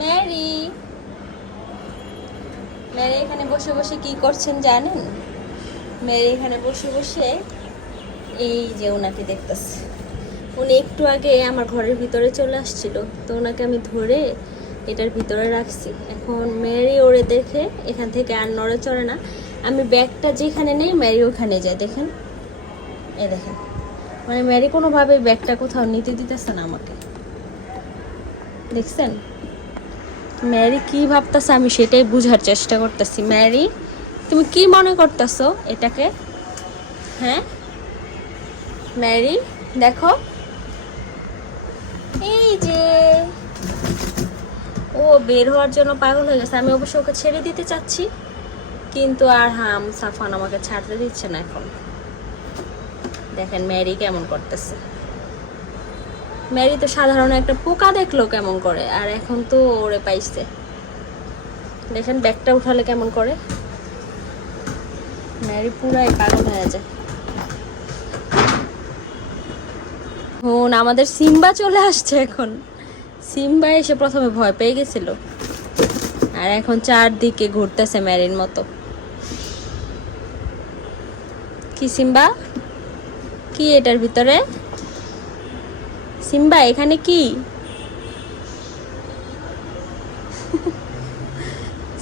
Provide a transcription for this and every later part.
Mary Mary এখানে বসে বসে কি করছেন জানেন? ম্যারি এখানে বসে বসে এই যে ওনাকে দেখতেছে। উনি একটু আগে আমার ঘরের ভিতরে চলে আসছিল, তো ওনাকে আমি ধরে এটার ভিতরে রাখছি। এখন ম্যারি ওরে দেখে এখান থেকে আর নড়ে চড়ে না। আমি ব্যাগটা যেখানে নেই ম্যারি ওখানে যায়। দেখেন, এই দেখেন, মানে ম্যারি কোনোভাবে ব্যাগটা কোথাও নিতে দিতেছে না আমাকে। দেখছেন ম্যারি কি ভাবতেছে, আমি সেটাই বুঝার চেষ্টা করতেছি। ম্যারি, তুমি কি মনে করতেছো এটাকে? হ্যাঁ ম্যারি, দেখো এই যে ও বের হওয়ার জন্য পাগল হয়ে গেছে। আমি অবশ্য ওকে ছেড়ে দিতে চাচ্ছি, কিন্তু আর সাফান আমাকে ছাড়তে দিচ্ছে না। এখন দেখেন ম্যারি কেমন করতেছে। ম্যারি তো সাধারণ একটা পোকা দেখলো কেমন করে, আর এখন তো ওরে পাইছে। দেখেন ব্যাগটা উঠালে কেমন করে। ম্যারি পুরাই পাগল হয়ে যায়। হুন, আমাদের সিম্বা চলে আসছে এখন। সিম্বা এসে প্রথমে ভয় পেয়ে গেছিল, আর এখন চারদিকে ঘুরতেছে ম্যারির মতো। কি সিম্বা, কি এটার ভিতরে? সিম্বা এখানে কি?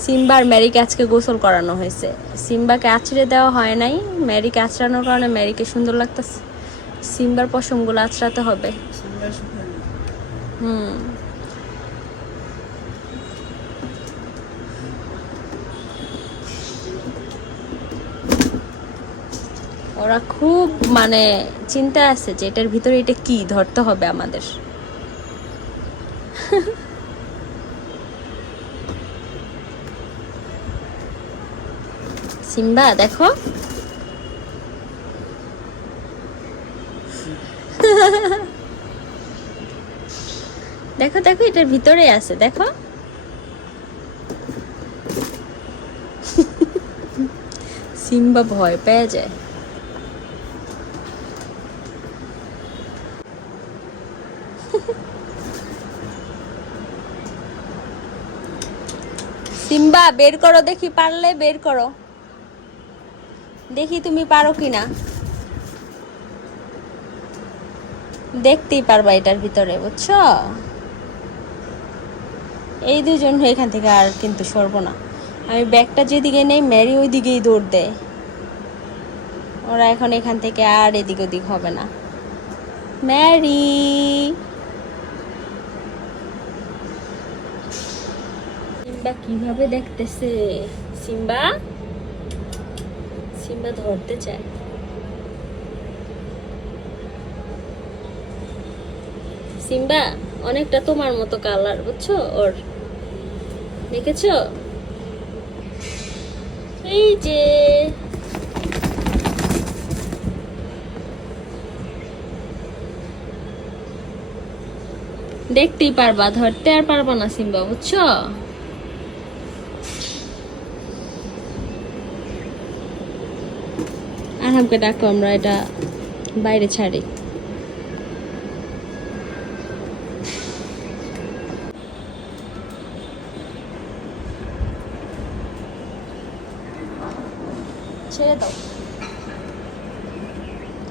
সিম্বার ম্যারিকে আজকে গোসল করানো হয়েছে। সিম্বাকে আছড়ে দেওয়া হয় নাই, ম্যারিকে আছড়ানোর কারণে ম্যারিকে সুন্দর লাগতেছে। সিম্বার পশমগুলো আছড়াতে হবে। ওরা খুব মানে চিন্তায় আছে যে এটার ভিতরে এটা কি ধরতে হবে আমাদের। সিম্বা দেখো, দেখো দেখো এটার ভিতরে আছে, দেখো। সিম্বা ভয় পেয়ে যায়। সিম্বা বের করো দেখি, পারলে বের করো দেখি, তুমি পারো কিনা। দেখতেই পারবা এটার ভিতরে, বুঝছো? এই দুজন এখান থেকে আর কিন্তু সরবো না। আমি ব্যাগটা যেদিকে নেই ম্যারি ওই দিকেই দৌড় দেয়। ওরা এখন এখান থেকে আর এদিক ওদিক হবে না। ম্যারি, সিম্বা কিভাবে দেখতেছে। সিম্বা, সিম্বা ধরতে চায়। সিম্বা অনেকটা তোমার মতো কালার, বুঝছো ওর, দেখেছো? এই যে দেখতেই পারবা, ধরতে আর পারবা না সিম্বা, বুঝছো? আরামকে ডাকো, আমরা এটা বাইরে ছাড়ি। ছেড়ে দাও,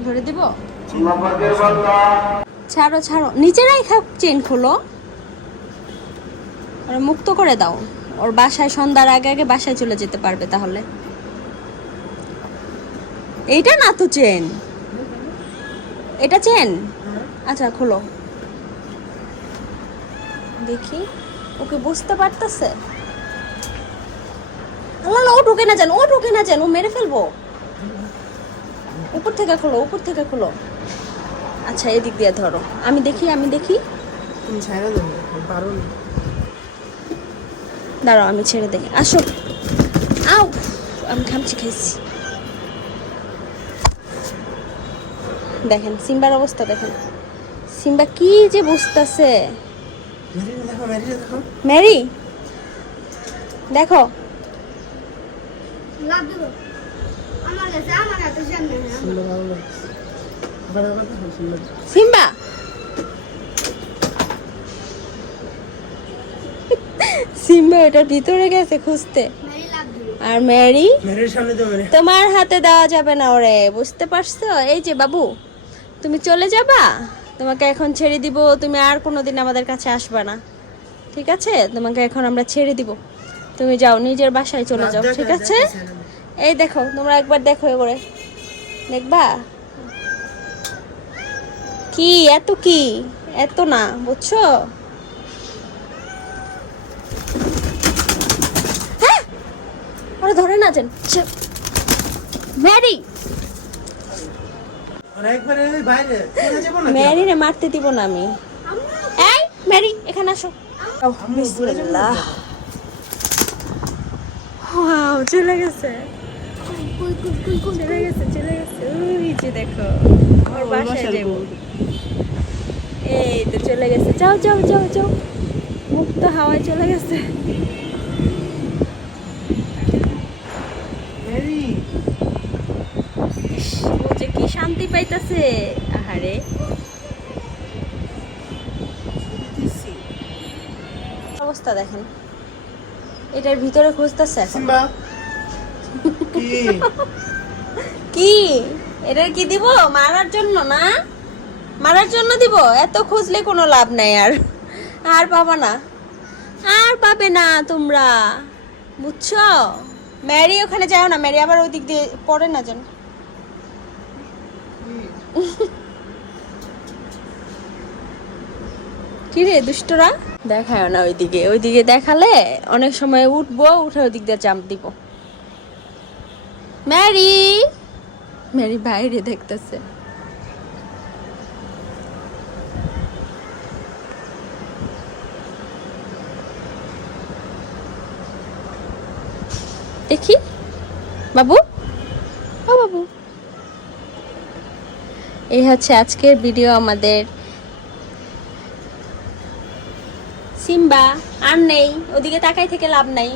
ধরে দিব। ছাড়ো ছাড়ো, নিচে রাখা চেন খোলো, ওরা মুক্ত করে দাও। ওর বাসায় সন্ধ্যার আগে আগে বাসায় চলে যেতে পারবে তাহলে। এইটা না তো চেন, এটা চেন। আচ্ছা খোলো দেখি, ওকে বুঝতে পারতেছে। আল্লাহ, ও ঢুকে না যান, ও ঢুকে না যান, ও মেরে ফেলবো। উপর থেকে খোলো, উপর থেকে খোলো। আচ্ছা এদিক দিয়ে ধরো, আমি দেখি, আমি দেখি। দাঁড়াও আমি ছেড়ে দেখি, আসো। আও, আমি খামচি খাইছি। দেখেন সিম্বার অবস্থা, দেখেন সিম্বা কি যে বুঝতেছে। ম্যারি দেখো, সিম্বা সিম্বা ওটার ভিতরে গেছে খুঁজতে। আর ম্যারি মেরের সামনে তো মেরে তোমার হাতে দেওয়া যাবে না ওরে, বুঝতে পারছো? এই যে বাবু, তুমি চলে যাবা, তোমাকে এখন ছেড়ে দিব, তুমি আর কোনোদিন আমাদের কাছে আসবা না, ঠিক আছে? তোমাকে এখন আমরা ছেড়ে দিব, তুমি যাও নিজের বাসায় চলে যাও, ঠিক আছে? এই দেখো, তোমরা একবার দেখো করে, দেখবা কি এত না, বুঝছো? হ্যাঁ, ওরা ধরে না যান। ম্যারি, ওরা একবারে ওই বাইরে চলে যাবো না ম্যারি রে মারতে দিব না আমি। এই ম্যারি, এখানে আসো। বিসমিল্লাহ। ওয়াও, চলে গেছে, চলে গেছে। ওই যে দেখো, ওর বাসায় যাবো। এই তো চলে গেছে, যাও যাও যাও যাও, মুক্ত হাওয়ায় চলে গেছে। মেরি ইস, ও যে কি শান্তি পাইতাছে, আহারে। অবস্থা দেখেন, এটার ভিতরে খুঁজতেছে এখন। সিম্বা কি কি এটার কি দিব? মারার জন্য না, মারার জন্য দিব? এত খুঁজলে কোনো লাভ নাই, আর পাবা না, আর পাবে না তোমরা, বুঝছো? ম্যারি ওখানে যাও না, ম্যারি আবার ওই দিক দিয়ে পড়ে না যেন। কি রে দুষ্টরা, দেখায় না ওইদিকে দেখালে অনেক সময় উঠবো, উঠে ওই দিক দিয়ে জাম্প দিব। ম্যারি, ম্যারি বাইরে দেখতেছে। দেখি বাবু, ও বাবু, এই হচ্ছে আজকের ভিডিও আমাদের। সিম্বা আর নেই, ওদিকে তাকাই থেকে লাভ নাই।